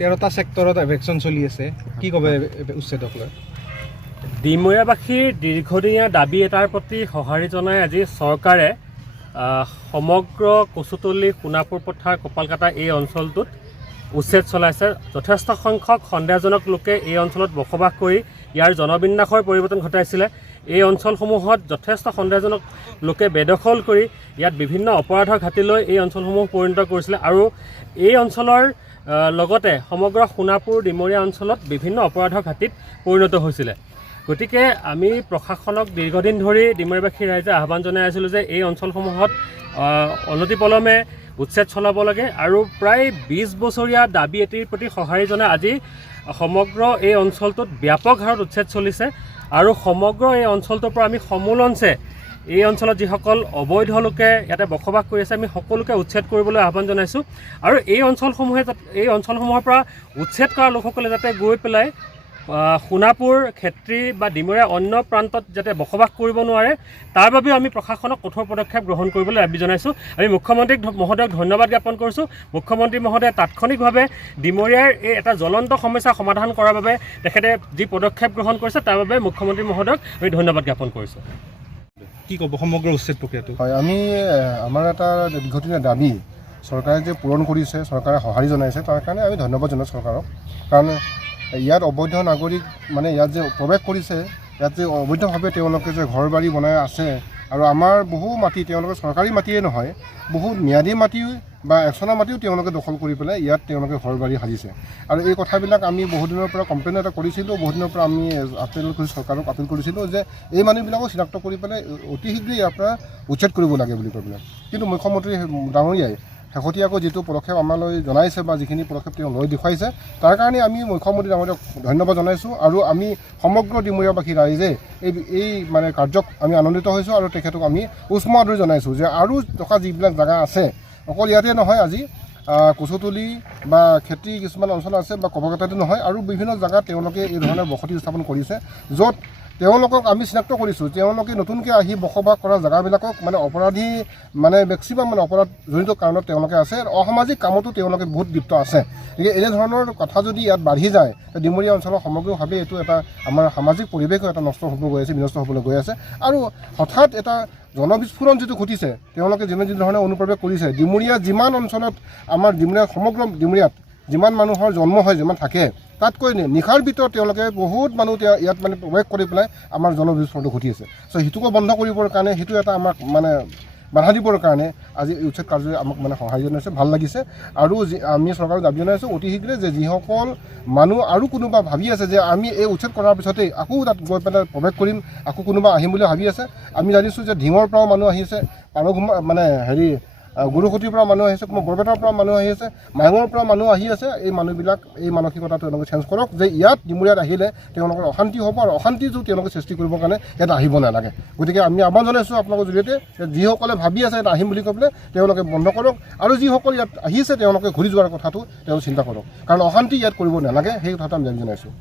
তেৰটা সেক্টৰত এভেকশন চলি আছে কি কবে উচ্ছেদক লৈ ডিমৰীয়াবাসীৰ দীৰ্ঘদিনীয়া দাবী এটাৰ প্ৰতি সঁহাৰি জনাই আজি চৰকাৰে সমগ্ৰ কচুতলি সোণাপুৰ পথাৰ কপালকাটা এই অঞ্চলটোত উচ্ছেদ চলাইছে। যথেষ্ট সংখ্যক সন্দেহজনক লোকে এই অঞ্চলত বসবাস কৰি ইয়াৰ জনবিন্যাসৰ পৰিৱৰ্তন ঘটাইছিলে। এই অঞ্চলসমূহত যথেষ্ট সন্দেহজনক লোকে বেদখল কৰি ইয়াত বিভিন্ন অপৰাধৰ ঘাটিলৈ এই অঞ্চলসমূহ পৰিণত কৰিছিলে আৰু এই অঞ্চলৰ লগতে সমগ্ৰ সোণাপুৰ ডিমৰীয়া অঞ্চলত বিভিন্ন অপৰাধৰ ঘাটিত পৰিণত হৈছিলে। গতিকে আমি প্ৰশাসনক দীৰ্ঘদিন ধৰি ডিমৰীয়াবাসী ৰাইজে আহ্বান জনাই আছিলোঁ যে এই অঞ্চলসমূহত অনতিপলমে উচ্ছেদ চলাব লাগে আৰু প্ৰায় 20 বছৰীয়া দাবী এটিৰ প্ৰতি সঁহাৰি জনাই আজি সমগ্ৰ এই অঞ্চলটোত ব্যাপক হাৰত উচ্ছেদ চলিছে আৰু সমগ্ৰ এই অঞ্চলটোৰ পৰা আমি সমূলঞ্চে এই অঞ্চলত যিসকল অবৈধ লোকে ইয়াতে বসবাস কৰি আছে আমি সকলোকে উচ্ছেদ কৰিবলৈ আহ্বান জনাইছোঁ আৰু এই অঞ্চলসমূহৰ পৰা উচ্ছেদ কৰা লোকসকলে যাতে গৈ পেলাই সোণাপুৰ ক্ষেত্ৰী বা ডিমৰীয়া অন্য প্ৰান্তত যাতে বসবাস কৰিব নোৱাৰে তাৰ বাবেও আমি প্ৰশাসনক কঠোৰ পদক্ষেপ গ্ৰহণ কৰিবলৈ দাবী জনাইছোঁ। আমি মুখ্যমন্ত্ৰী মহোদয়ক ধন্যবাদ জ্ঞাপন কৰিছোঁ। মুখ্যমন্ত্ৰী মহোদয়ে তাৎক্ষণিকভাৱে ডিমৰীয়াৰ এই এটা জ্বলন্ত সমস্যা সমাধান কৰাৰ বাবে তেখেতে যি পদক্ষেপ গ্ৰহণ কৰিছে তাৰ বাবে মুখ্যমন্ত্ৰী মহোদয়ক আমি ধন্যবাদ জ্ঞাপন কৰিছোঁ। কি ক'ব সমগ্ৰ উচ্ছেদ প্ৰক্ৰিয়াটো? হয়, আমি আমাৰ এটা দীৰ্ঘদিনীয়া দাবী চৰকাৰে যে পূৰণ কৰিছে, চৰকাৰে সঁহাৰি জনাইছে তাৰ কাৰণে আমি ধন্যবাদ জনাইছোঁ চৰকাৰক। কাৰণ ইয়াত অবৈধ নাগৰিক মানে ইয়াত যে প্ৰৱেশ কৰিছে, ইয়াত যে অবৈধভাৱে তেওঁলোকে যে ঘৰ বাৰী বনাই আছে আৰু আমাৰ বহু মাটি তেওঁলোকে চৰকাৰী মাটিয়ে নহয় বহু ম্যাদী মাটি বা একচনৰ মাটিও তেওঁলোকে দখল কৰি পেলাই ইয়াত তেওঁলোকে ঘৰ বাৰী সাজিছে আৰু এই কথাবিলাক আমি বহুদিনৰ পৰা কমপ্লেইন এটা কৰিছিলোঁ। বহুদিনৰ পৰা আমি চৰকাৰক আপিল কৰিছিলোঁ যে এই মানুহবিলাকক চিনাক্ত কৰি পেলাই অতি শীঘ্ৰেই ইয়াৰ পৰা উচ্ছেদ কৰিব লাগে বুলি কৈ পেলাই। কিন্তু মুখ্যমন্ত্ৰী ডাঙৰীয়াই শেহতীয়াকৈ যিটো পদক্ষেপ আমালৈ জনাইছে বা যিখিনি পদক্ষেপ তেওঁ লৈ দেখুৱাইছে তাৰ কাৰণে আমি মুখ্যমন্ত্ৰী ডাঙৰীয়াক ধন্যবাদ জনাইছোঁ আৰু আমি সমগ্ৰ ডিমৰীয়াবাসী ৰাইজে এই মানে কাৰ্যক আমি আনন্দিত হৈছোঁ আৰু তেখেতক আমি উষ্ম আদৰি জনাইছোঁ যে আৰু থকা যিবিলাক জেগা আছে অকল ইয়াতে নহয়, আজি কচুতলি বা খেতি কিছুমান অঞ্চল আছে বা কপালকাটাতে নহয় আৰু বিভিন্ন জেগাত তেওঁলোকে এই ধৰণৰ বসতি স্থাপন কৰিছে য'ত তেওঁলোকক আমি চিনাক্ত কৰিছোঁ তেওঁলোকে নতুনকৈ আহি বসবাস কৰা জেগাবিলাকক মানে অপৰাধী মানে মেক্সিমাম মানে অপৰাধ জড়িত কাৰণত তেওঁলোকে আছে, অসামাজিক কামতো তেওঁলোকে বহুত লিপ্ত আছে। গতিকে এনেধৰণৰ কথা যদি ইয়াত বাঢ়ি যায় ডিমৰীয়া অঞ্চলৰ সমগ্ৰভাৱে এইটো এটা আমাৰ সামাজিক পৰিৱেশো এটা নষ্ট হ'ব গৈ আছে, বিনষ্ট হ'বলৈ গৈ আছে আৰু হঠাৎ এটা জনবিস্ফোৰণ যিটো ঘটিছে তেওঁলোকে যিধৰণে অনুপ্ৰৱেশ কৰিছে ডিমৰীয়া যিমান অঞ্চলত আমাৰ ডিমৰীয়া সমগ্ৰ ডিমৰীয়াত যিমান মানুহৰ জন্ম হয় যিমান থাকে তাতকৈ নিশাৰ ভিতৰত তেওঁলোকে বহুত মানুহ ইয়াত মানে প্ৰৱেশ কৰি পেলাই আমাৰ জনবিস্ফোৰণটো ঘটি আছে। চ' সেইটোকো বন্ধ কৰিবৰ কাৰণে সেইটো এটা আমাক মানে বাধা দিবৰ কাৰণে আজি এই উচ্ছেদ কাৰ্যই আমাক মানে সহায় জনাইছে, ভাল লাগিছে আৰু আমি চৰকাৰক দাবী জনাইছোঁ অতি শীঘ্ৰে যে যিসকল মানুহ আৰু কোনোবা ভাবি আছে যে আমি এই উচ্ছেদ কৰাৰ পিছতেই আকৌ তাত গৈ পেলাই প্ৰৱেশ কৰিম, আকৌ কোনোবা আহিম বুলি ভাবি আছে। আমি জানিছোঁ যে ঢিঙৰ পৰাও মানুহ আহিছে, পাৰঘুমা মানে গুৰুসুটিৰ পৰা মানুহ আহিছে, কোনো বৰপেটাৰ পৰা মানুহ আহি আছে, মায়ঙৰ পৰা মানুহ আহি আছে। এই মানুহবিলাক এই মানসিকতা তেওঁলোকে চেঞ্জ কৰক যে ইয়াত ডিমৰীয়াত আহিলে তেওঁলোকৰ অশান্তি হ'ব আৰু অশান্তিটো তেওঁলোকে সৃষ্টি কৰিবৰ কাৰণে ইয়াত আহিব নালাগে। গতিকে আমি আহ্বান জনাইছোঁ আপোনালোকৰ জৰিয়তে যে যিসকলে ভাবি আছে ইয়াত আহিম বুলি কৈ পেলাই তেওঁলোকে বন্ধ কৰক আৰু যিসকল ইয়াত আহিছে তেওঁলোকে ঘূৰি যোৱাৰ কথাটো তেওঁলোকে চিন্তা কৰক, কাৰণ অশান্তি ইয়াত কৰিব নালাগে সেই কথাটো আমি জনাইছোঁ।